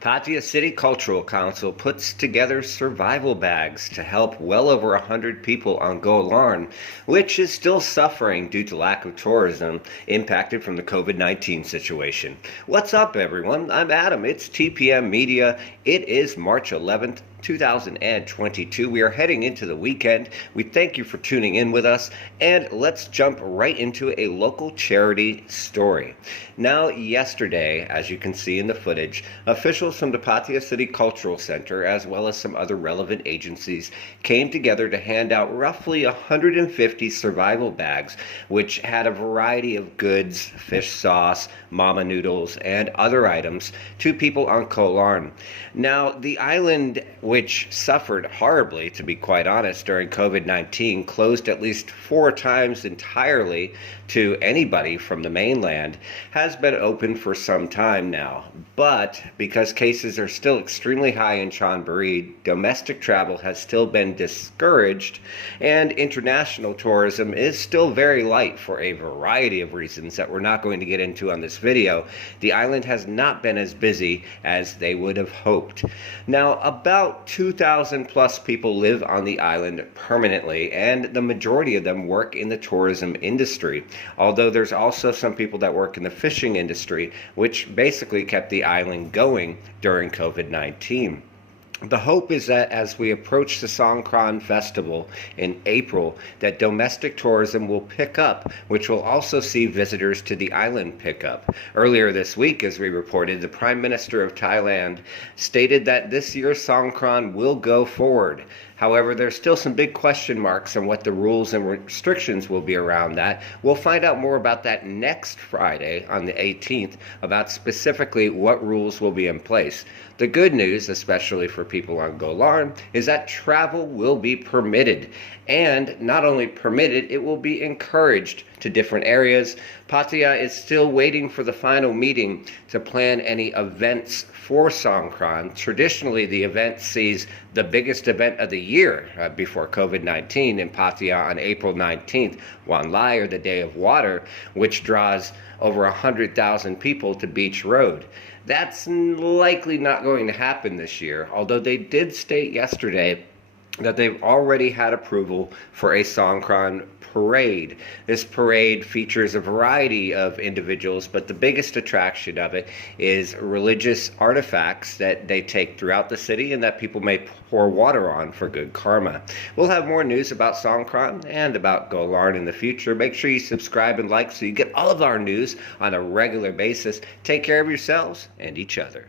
Pattaya City Cultural Council puts together survival bags to help well over 100 people on Koh Larn, which is still suffering due to lack of tourism impacted from the COVID-19 situation. What's up, everyone? I'm Adam. It's TPM Media. It is March 11th. 2022. We are heading into the weekend. We thank you for tuning in with us, and let's jump right into a local charity story. Now, yesterday, as you can see in the footage, officials from the Pattaya City Cultural Center, as well as some other relevant agencies, came together to hand out roughly 150 survival bags, which had a variety of goods, fish sauce, mama noodles, and other items to people on Koh Larn. Now, the island, which suffered horribly, to be quite honest, during COVID-19, closed at least 4 times entirely to anybody from the mainland, has been open for some time now. But because cases are still extremely high in Chonburi, domestic travel has still been discouraged, and international tourism is still very light for a variety of reasons that we're not going to get into on this video. The island has not been as busy as they would have hoped. Now, about 2,000 plus people live on the island permanently, and the majority of them work in the tourism industry, although there's also some people that work in the fishing industry, which basically kept the island going during COVID-19. The hope is that as we approach the Songkran Festival in April, that domestic tourism will pick up, which will also see visitors to the island pick up. Earlier this week, as we reported, the Prime Minister of Thailand stated that this year's Songkran will go forward. However, there's still some big question marks on what the rules and restrictions will be around that. We'll find out more about that next Friday on the 18th, about specifically what rules will be in place. The good news, especially for people on Koh Larn, is that travel will be permitted. And not only permitted, it will be encouraged to different areas. Pattaya is still waiting for the final meeting to plan any events for Songkran. Traditionally, the event sees the biggest event of the year before COVID-19 in Pattaya on April 19th, Wan Lai, or the Day of Water, which draws over 100,000 people to Beach Road. That's likely not going to happen this year, although they did state yesterday that they've already had approval for a Songkran parade. This parade features a variety of individuals, but the biggest attraction of it is religious artifacts that they take throughout the city and that people may pour water on for good karma. We'll have more news about Songkran and about Koh Larn in the future. Make sure you subscribe and like so you get all of our news on a regular basis. Take care of yourselves and each other.